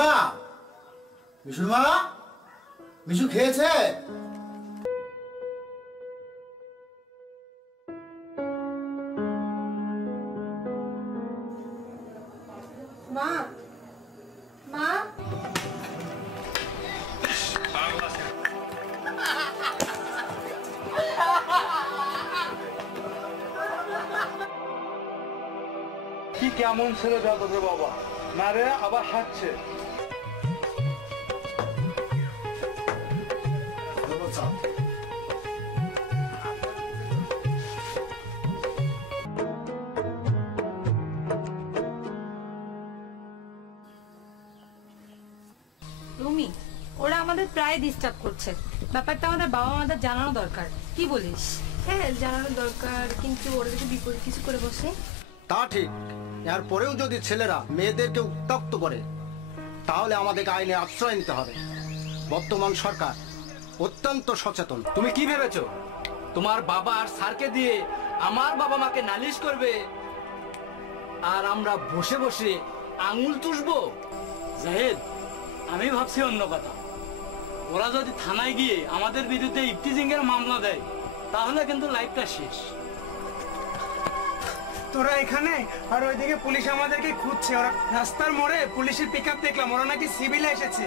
মিশুর মা, মিশুর মা, মিশু খেয়েছে? মা, মা, কি কেমন ছেলে যাদব রে বাবা, মারে আবার হাঁটছে। রুমি, ওরা আমাদের প্রায় ডিস্টার্ব করছে। ব্যাপারটা আমাদের বাবা মাদের জানানো দরকার। কি বলিস? হ্যাঁ, জানানো দরকার, কিন্তু ওরা যদি বিপরীত কিছু করে বসে? তা ঠিক। এরপরেও যদি ছেলেরা মেয়েদেরকে উত্ত্যক্ত করে তাহলে আমাদেরকে আইনে আশ্রয় নিতে হবে। বর্তমান সরকার অত্যন্ত সচেতন। তুমি কি ভেবেছো তোমার বাবা আর স্যারকে দিয়ে আমার বাবা মাকে নালিশ করবে আর আমরা বসে বসে আঙুল চুষবো? জাহেদ, আমি ভাবছি অন্য কথা। ওরা যদি থানায় গিয়ে আমাদের বিরুদ্ধে ইফতিজিং এর মামলা দেয় তাহলে কিন্তু লাইফটা শেষ। তোরা এখানে আর ওইদিকে পুলিশ আমাদেরকে খুঁজছে। ওরা রাস্তার মোড়ে পুলিশের পিকআপ দেখলাম, ওরা নাকি সিভিলে এসেছে।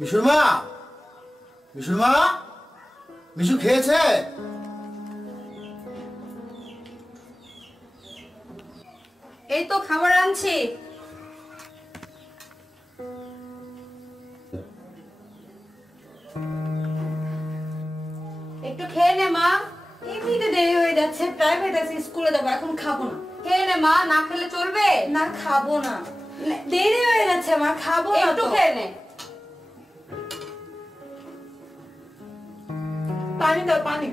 মিশুর মা, মিশুর মা, মিশু খেয়েছে? এই তো খাবার আনছি। একটু খেয়ে নে মা, এমনিতে দেরি হয়ে যাচ্ছে। প্রাইভেট আছে, স্কুলে যাবো, এখন খাবো না। খেয়ে নে মা, না খেলে চলবে? না, খাবো না, দেরি হয়ে যাচ্ছে মা, খাবো না। একটু খেয়ে নে। পানি দাও, পানি।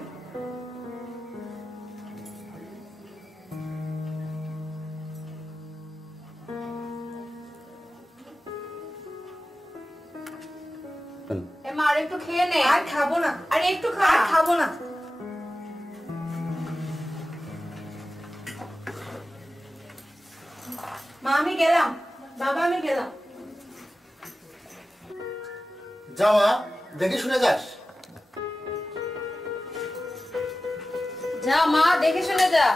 মা, আর একটু খেয়ে নে। আর খাবো না। আর একটু খা। আর খাবো না। মা, আমি গেলাম। বাবা, আমি গেলাম। যাওয়া, দেখে শুনে যাস। যা মা, দেখে শুনে যা।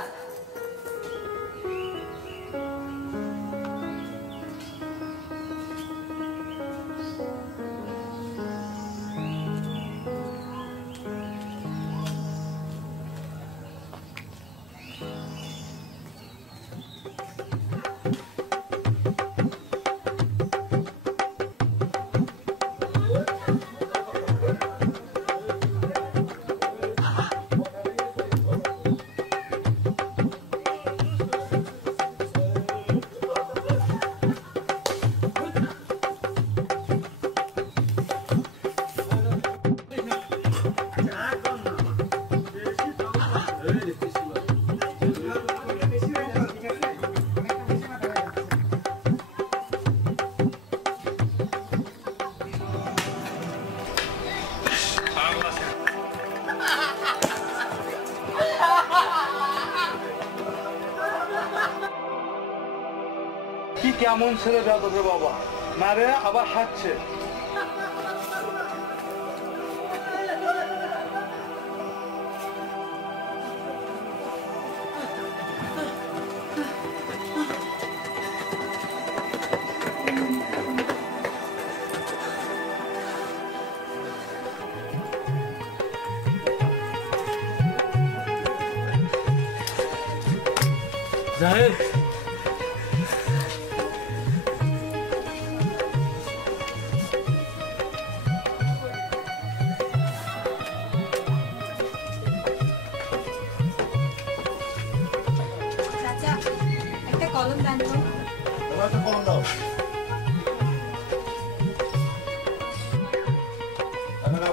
কি কেমন ছেলে যাদব রে বাবা, মারে আবার হাঁটছে। জাহেদ, চাচা একটা কলম দেন তো। কলম দাও।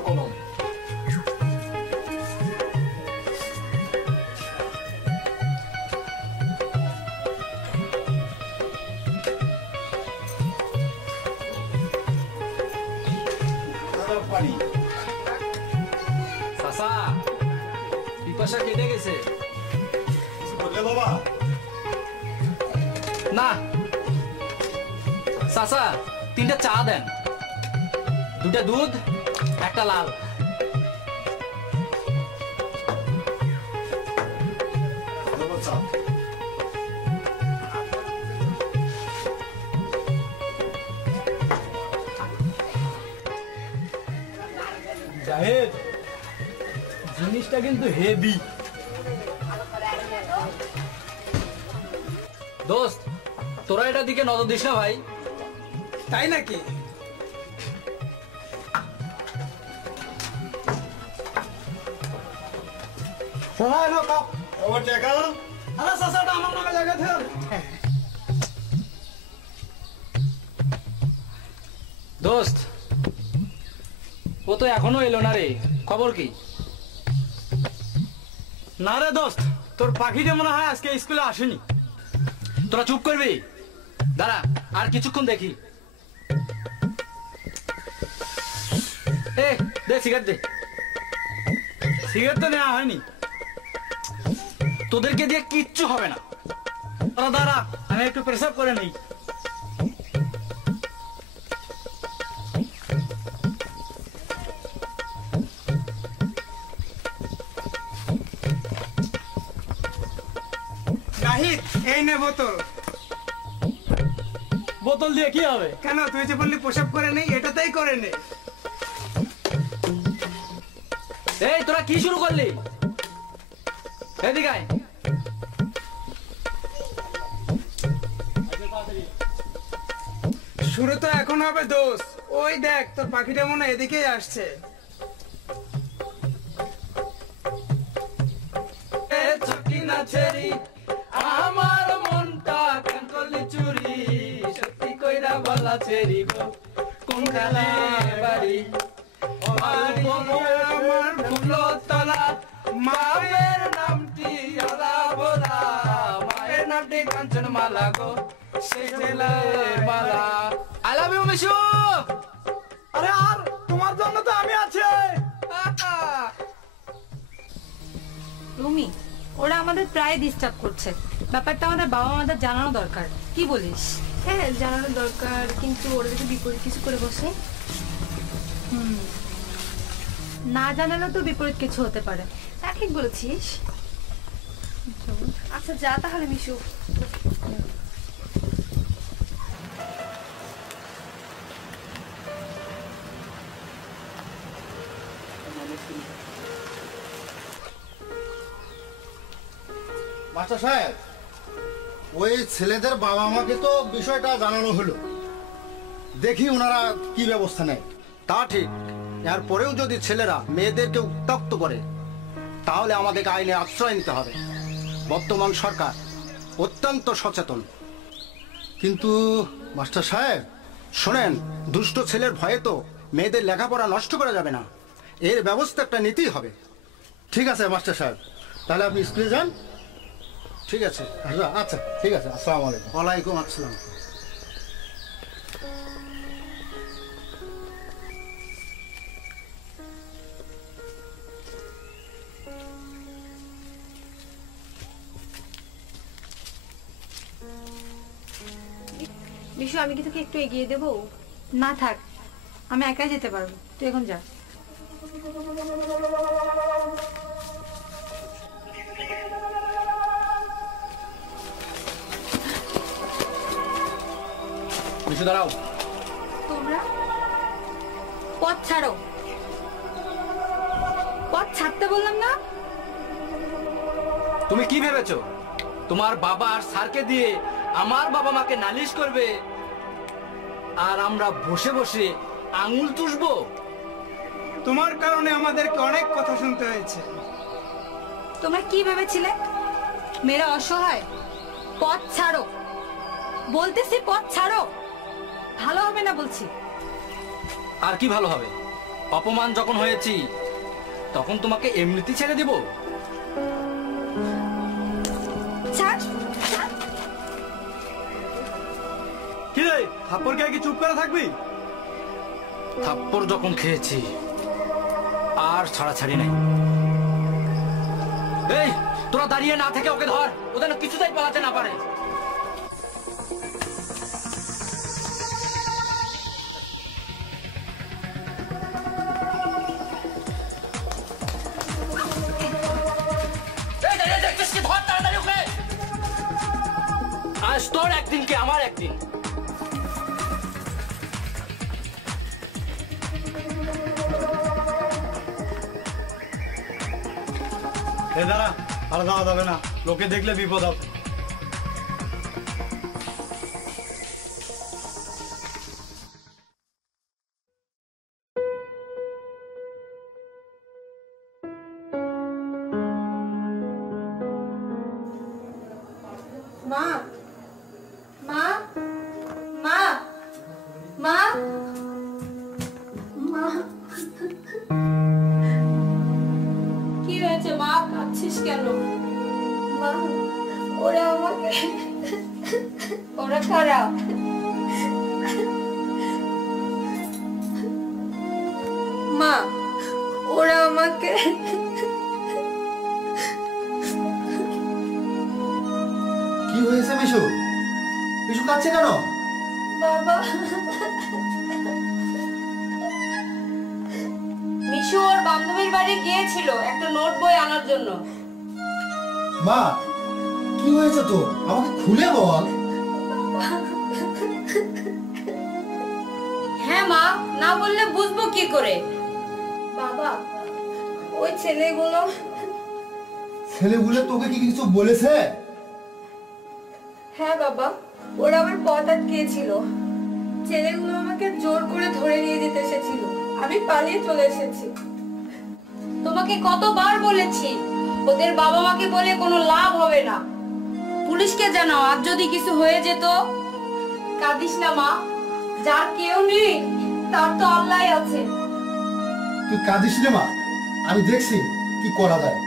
কলম। চাচা পিপাসা কেটে গেছে। বাবা না চাচা, 3টা চা দেন, 2টা দুধ, 1টা লাল। জাহেদ, জিনিসটা কিন্তু হেভি। দোস্ত, তোরা এটার দিকে নজর দিস না ভাই। তাই নাকি? আরে চাচাটা আমার নামে জায়গা থেন। দোস্ত, ও তো এখনো এলো না রে, খবর কি? না রে দোস্ত, তোর পাখিটা মনে হয় আজকে স্কুলে আসেনি। তোরা চুপ করবি? দাঁড়া আর কিছুক্ষণ দেখি। দে সিগারেট দে। সিগারেট তো নেওয়া হয়নি। তোদেরকে দিয়ে কিচ্ছু হবে না। তোরা দাঁড়া, আমি একটু প্রেসাব করে নেই। নাহিদ, এই নে বোতল। বোতল দিয়ে কি হবে? কেন, তুই যে বললি প্রসাব করে নেই, এটাতেই করে নে। এই তোরা কি শুরু করলি? এদিকে আয়। শুরু তো এখন হবে দোস্ত। ওই দেখ, তোর পাখিটা মনে হয় এদিকেই আসছে। ছুটি না ছেড়ি আমার মনটা কানকলি চুরি, সত্যি কইরা বলা ছেড়ি গো কোনখানে বাড়ি? আমার ফুলতলা, মায়ের নামটি ওরা বলা, মায়ের নামটি কাঞ্চন মালা গো, সেই ছেলে মালা। I love you Mishu. আরে আর তোমার জন্য তো আমি আছি। রুমি, ওরা আমাদের প্রায় ডিস্টার্ব করছে। ব্যাপারটা আমাদের বাবা মাদের জানানো দরকার, কি বলিস? হ্যাঁ, জানানো দরকার, কিন্তু ওরা যদি বিপরীত কিছু করে বসে। না জানালেও তো বিপরীত কিছু হতে পারে। তা ঠিক বলেছিস। আচ্ছা যা তাহলে মিশু। মাস্টার সাহেব, ওই ছেলেদের বাবা মাকে তো বিষয়টা জানানো হলো, দেখি ওনারা কি ব্যবস্থা নেয়। তা ঠিক, এরপরেও যদি ছেলেরা মেয়েদেরকে উত্ত্যক্ত করে তাহলে আমাদেরকে আইনে আশ্রয় নিতে হবে। বর্তমান সরকার অত্যন্ত সচেতন। কিন্তু মাস্টার সাহেব শোনেন, দুষ্ট ছেলের ভয়ে তো মেয়েদের লেখাপড়া নষ্ট করা যাবে না, এর ব্যবস্থা একটা নিতেই হবে। ঠিক আছে মাস্টার সাহেব, তাহলে আপনি স্কুলে যান। ঠিক আছে, আচ্ছা ঠিক আছে, আসসালামু আলাইকুম। ওয়ালাইকুম আসসালাম। বিশু আমি কি তোকে একটু এগিয়ে দেবো? না থাক, আমি একাই যেতে পারবো, তুই এখন যা। বিশু দাঁড়াও। তোমরা পথ ছাড়ো, পথ ছাড়তে বললাম না? তুমি কি ভেবেছো তোমার বাবা আর স্যারকে দিয়ে আমার বাবা মাকে নালিশ করবে আর আমরা বসে বসে আঙুল চুষবো? তোমার কারণে আমাদেরকে অনেক কথা শুনতে হয়েছে। তোমরা কি ভেবেছিলে মেয়েরা অসহায়? পথ ছাড়ো বলতেছি, পথ ছাড়ো, ভালো হবে না বলছি। আর কি ভালো হবে? অপমান যখন হয়েছি তখন তোমাকে এমনিতে ছেড়ে দিব? ছাড়। কি রে, থাপ্পড় খেয়ে কি চুপ করে থাকবি? থাপ্পড় যখন খেয়েছি আর ছাড়াছাড়ি নাই। এই তোরা দাঁড়িয়ে না থেকে ওকে ধর, ও যেন কিছুতেই পালাতে না পারে। আজ তোর একদিন কি আমার একদিন। এ দাঁড়া, আর যাওয়া যাবে না, লোকে দেখলে বিপদ হবে। মা, মা, মা, মা, মা, কি হয়েছে মা? কাঁদছিস কেন? মা, ওরা আমাকে, ওরা খারাপ। মা, ওরা আমাকে কি হয়েছে মিশু? মিশু কাঁদছে কেন? বাবা, মিশু ওর বান্ধবীর বাড়ি গিয়েছিল একটা নোট বই আনার জন্য। মা, কি হয়েছে তো? আমাকে খুলে বল। হ্যাঁ মা, না বললে বুঝবো কি করে? বাবা, ওই ছেলেগুলো তোকে কি কিছু বলেছে? হ্যাঁ বাবা, ওরা আমার পথ আটকিয়েছিল। ছেলেগুলো আমাকে জোর করে ধরে নিয়ে যেতে এসেছিল, আমি পালিয়ে চলে এসেছি। তোমাকে কতবার বলেছি ওদের বাবা মাকে বলে কোনো লাভ হবে না, পুলিশকে জানাও, আর যদি কিছু হয়ে যেত। কাঁদিস না মা, যার কেউ নেই তার তো আল্লাহই আছে। তুই কাঁদিস রে মা, আমি দেখছি কি করা যায়।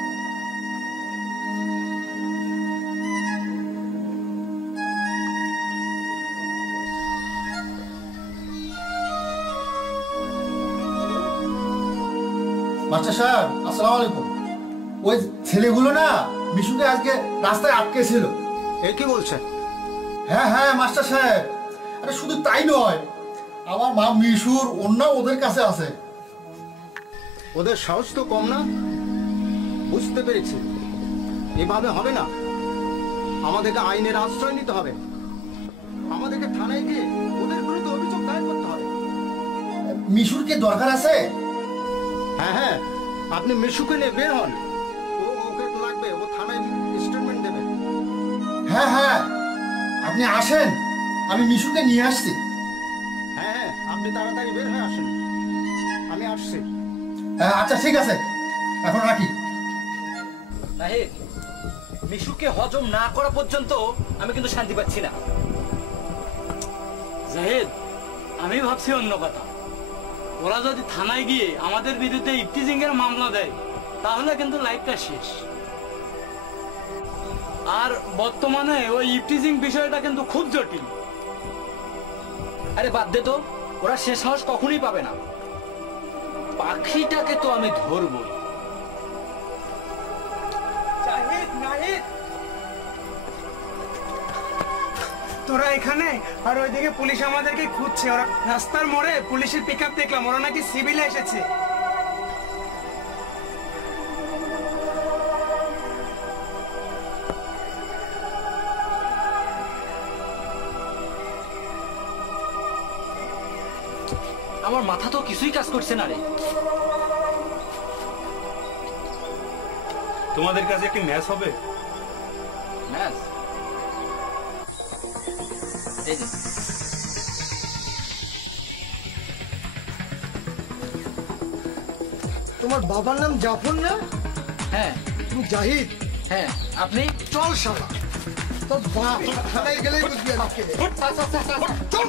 মাস্টার সাহেব, আসসালামু আলাইকুম। ওই ছেলেগুলো না মিশুকে আজকে রাস্তায় আটকেছিল। এ কি বলছেন? হ্যাঁ হ্যাঁ মাস্টার সাহেব, আরে শুধু তাই নয়, আমার মা মিশুর অন্য ওদের কাছে আছে। ওদের সাহস তো কম না। বুঝতে পেরেছি, এভাবে হবে না। আমাদেরকে আইনের আশ্রয় নিতে হবে। আমাদেরকে থানায় গিয়ে ওদের বিরুদ্ধে অভিযোগ দায়ের করতে হবে। মিশুর কি দরকার আছে? হ্যাঁ হ্যাঁ, আপনি মিশুকে নিয়ে বের হন। ওকে লাগবে, ও থানায় স্টেটমেন্ট দেবে। হ্যাঁ হ্যাঁ, আপনি আসেন, আমি মিশুকে নিয়ে আসছি। হ্যাঁ হ্যাঁ, আপনি তাড়াতাড়ি বের হয়ে আসেন, আমি আসছি। হ্যাঁ আচ্ছা ঠিক আছে, এখন রাখি। নাহিদ, মিশুকে হজম না করা পর্যন্ত আমি কিন্তু শান্তি পাচ্ছি না। জাহিদ, আমি ভাবছি অন্য কথা। ওরা যদি থানায় গিয়ে আমাদের বিরুদ্ধে ইফটিজিং এর মামলা দেয় তাহলে কিন্তু লাইফটা শেষ। আর বর্তমানে ওই ইফটিজিং বিষয়টা কিন্তু খুব জটিল। আরে বাদ দে তো, ওরা সে সাহস কখনোই পাবে না। পাখিটাকে তো আমি ধরবো। জাহিদ, নাহিদ, তোরা এখানে আর ওইদিকে পুলিশ আমাদেরকে খুঁজছে। ওরা রাস্তার মোড়ে পুলিশের পিকআপ দেখলাম, ওরা নাকি সিভিলে এসেছে। আমার মাথা তো কিছুই কাজ করছে না রে। তোমাদের কাছে কি ম্যাচ হবে? ম্যাচ? এই যে তোমার বাবার নাম জাফর না? হ্যাঁ তুমি জাহিদ? হ্যাঁ। আপনি? চল শালা, তোর বাপ থানায় গেলেই বুঝবি আজকে। চল।